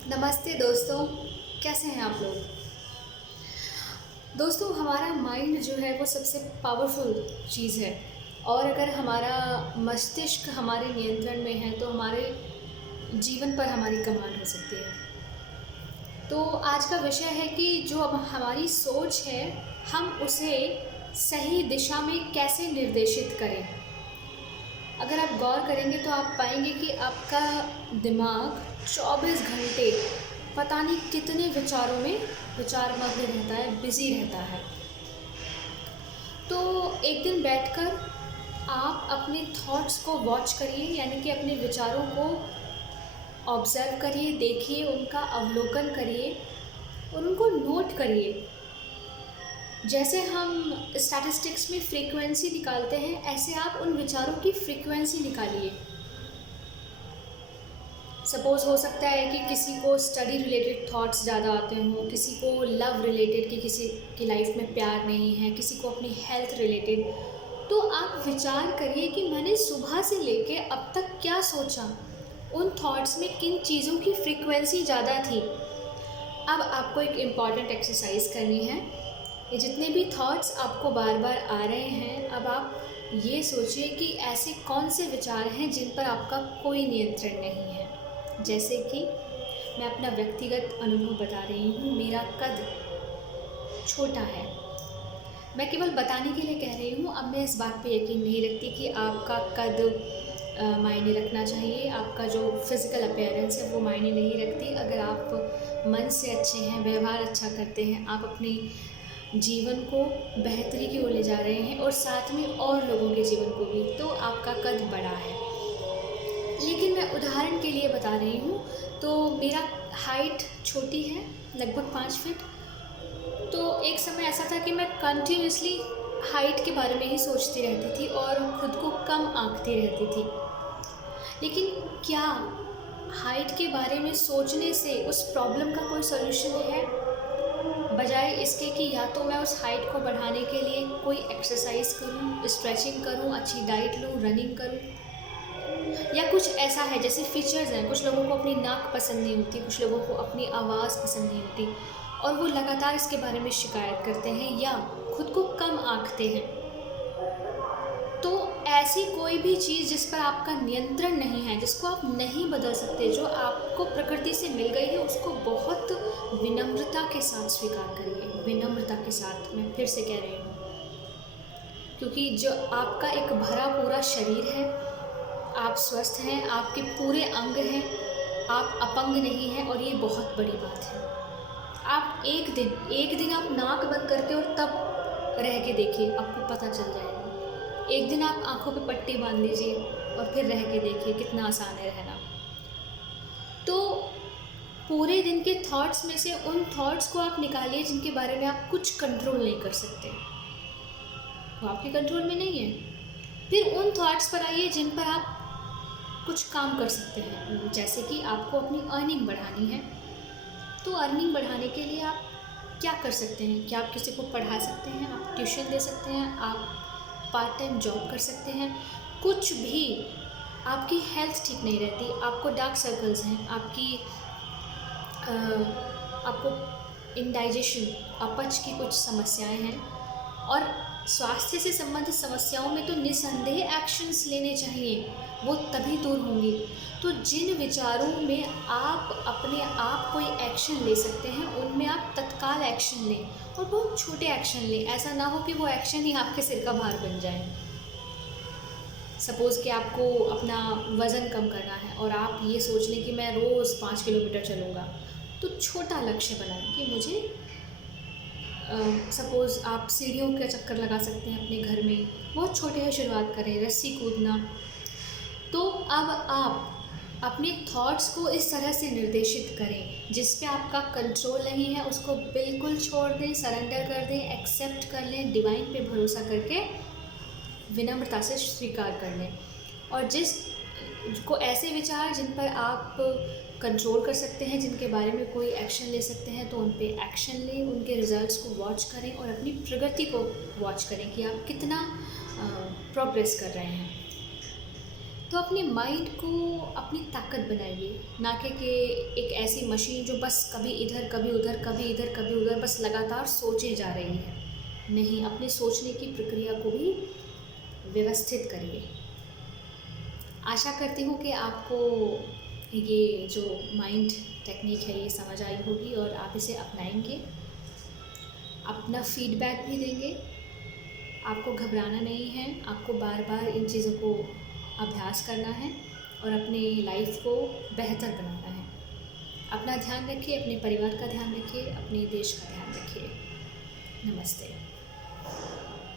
नमस्ते दोस्तों, कैसे हैं आप लोग। दोस्तों, हमारा माइंड जो है वो सबसे पावरफुल चीज़ है और अगर हमारा मस्तिष्क हमारे नियंत्रण में है तो हमारे जीवन पर हमारी कमांड हो सकती है। तो आज का विषय है कि जो अब हमारी सोच है हम उसे सही दिशा में कैसे निर्देशित करें। अगर आप गौर करेंगे तो आप पाएंगे कि आपका दिमाग 24 घंटे पता नहीं कितने विचारों में विचारमग्न रहता है, बिजी रहता है। तो एक दिन बैठकर आप अपने थॉट्स को वॉच करिए, यानी कि अपने विचारों को ऑब्जर्व करिए, देखिए, उनका अवलोकन करिए और उनको नोट करिए। जैसे हम स्टैटिस्टिक्स में फ्रीक्वेंसी निकालते हैं, ऐसे आप उन विचारों की फ्रीक्वेंसी निकालिए। सपोज़ हो सकता है कि किसी को स्टडी रिलेटेड थॉट्स ज़्यादा आते हों, किसी को लव रिलेटेड कि किसी की लाइफ में प्यार नहीं है, किसी को अपनी हेल्थ रिलेटेड। तो आप विचार करिए कि मैंने सुबह से लेके अब तक क्या सोचा, उन थॉट्स में किन चीज़ों की फ्रीक्वेंसी ज़्यादा थी। अब आपको एक इम्पॉर्टेंट एक्सरसाइज करनी है। ये जितने भी थॉट्स आपको बार बार आ रहे हैं, अब आप ये सोचिए कि ऐसे कौन से विचार हैं जिन पर आपका कोई नियंत्रण नहीं है। जैसे कि मैं अपना व्यक्तिगत अनुभव बता रही हूँ, मेरा कद छोटा है। मैं केवल बताने के लिए कह रही हूँ, अब मैं इस बात पे यकीन नहीं रखती कि आपका कद मायने रखना चाहिए। आपका जो फिज़िकल अपीयरेंस है वो मायने नहीं रखती। अगर आप मन से अच्छे हैं, व्यवहार अच्छा करते हैं, आप अपने जीवन को बेहतरी की ओर ले जा रहे हैं और साथ में और लोगों के जीवन को भी, तो आपका कद बड़ा है। लेकिन मैं उदाहरण के लिए बता रही हूँ, तो मेरा हाइट छोटी है, लगभग 5 फीट। तो एक समय ऐसा था कि मैं कंटिन्यूसली हाइट के बारे में ही सोचती रहती थी और खुद को कम आंकती रहती थी। लेकिन क्या हाइट के बारे में सोचने से उस प्रॉब्लम का कोई सॉल्यूशन है? बजाय इसके कि या तो मैं उस हाइट को बढ़ाने के लिए कोई एक्सरसाइज करूं, स्ट्रेचिंग करूं, अच्छी डाइट लूं, रनिंग करूं, या कुछ ऐसा है जैसे फीचर्स हैं, कुछ लोगों को अपनी नाक पसंद नहीं होती, कुछ लोगों को अपनी आवाज़ पसंद नहीं होती और वो लगातार इसके बारे में शिकायत करते हैं या खुद को कम आंकते हैं। तो ऐसी कोई भी चीज़ जिस पर आपका नियंत्रण नहीं है, जिसको आप नहीं बदल सकते, जो आपको प्रकृति से मिल गई है, उसको बहुत विनम्रता के साथ स्वीकार करिए। विनम्रता के साथ, मैं फिर से कह रही हूँ, क्योंकि जो आपका एक भरा पूरा शरीर है, आप स्वस्थ हैं, आपके पूरे अंग हैं, आप अपंग नहीं हैं और ये बहुत बड़ी बात है। आप एक दिन आप नाक बंद करके और तब रह के देखिए, आपको पता चल जाएगा। एक दिन आप आंखों पे पट्टी बांध लीजिए और फिर रह के देखिए कितना आसान है रहना। तो पूरे दिन के थॉट्स में से उन थॉट्स को आप निकालिए जिनके बारे में आप कुछ कंट्रोल नहीं कर सकते, वो आपके कंट्रोल में नहीं है। फिर उन थॉट्स पर आइए जिन पर आप कुछ काम कर सकते हैं। जैसे कि आपको अपनी अर्निंग बढ़ानी है, तो अर्निंग बढ़ाने के लिए आप क्या कर सकते हैं? क्या आप किसी को पढ़ा सकते हैं, आप ट्यूशन दे सकते हैं, आप पार्ट टाइम जॉब कर सकते हैं, कुछ भी। आपकी हेल्थ ठीक नहीं रहती, आपको डार्क सर्कल्स हैं, आपको इंडाइजेशन, अपच की कुछ समस्याएं हैं और स्वास्थ्य से संबंधित समस्याओं में तो निसंदेह एक्शंस लेने चाहिए, वो तभी दूर होंगी। तो जिन विचारों में आप अपने आप कोई एक्शन ले सकते हैं, उनमें आप तत्काल एक्शन लें और बहुत छोटे एक्शन लें। ऐसा ना हो कि वो एक्शन ही आपके सिर का भार बन जाए। सपोज़ कि आपको अपना वज़न कम करना है और आप ये सोच लें कि मैं रोज़ 5 किलोमीटर चलूँगा, तो छोटा लक्ष्य बनाएं कि मुझे सपोज़ आप सीढ़ियों का चक्कर लगा सकते हैं अपने घर में, बहुत छोटे से शुरुआत करें, रस्सी कूदना। तो अब आप अपने थॉट्स को इस तरह से निर्देशित करें, जिस पे आपका कंट्रोल नहीं है उसको बिल्कुल छोड़ दें, सरेंडर कर दें, एक्सेप्ट कर लें, डिवाइन पे भरोसा करके विनम्रता से स्वीकार कर लें। और को ऐसे विचार जिन पर आप कंट्रोल कर सकते हैं, जिनके बारे में कोई एक्शन ले सकते हैं, तो उन पे एक्शन लें, उनके रिजल्ट्स को वॉच करें और अपनी प्रगति को वॉच करें कि आप कितना प्रोग्रेस कर रहे हैं। तो अपने माइंड को अपनी ताकत बनाइए, ना कि एक ऐसी मशीन जो बस कभी इधर कभी उधर कभी इधर कभी उधर बस लगातार सोचे जा रही है। नहीं, अपने सोचने की प्रक्रिया को भी व्यवस्थित करिए। आशा करती हूँ कि आपको ये जो माइंड टेक्निक है ये समझ आई होगी और आप इसे अपनाएंगे, अपना फीडबैक भी देंगे। आपको घबराना नहीं है, आपको बार बार इन चीज़ों को अभ्यास करना है और अपनी लाइफ को बेहतर बनाना है। अपना ध्यान रखिए, अपने परिवार का ध्यान रखिए, अपने देश का ध्यान रखिए। नमस्ते।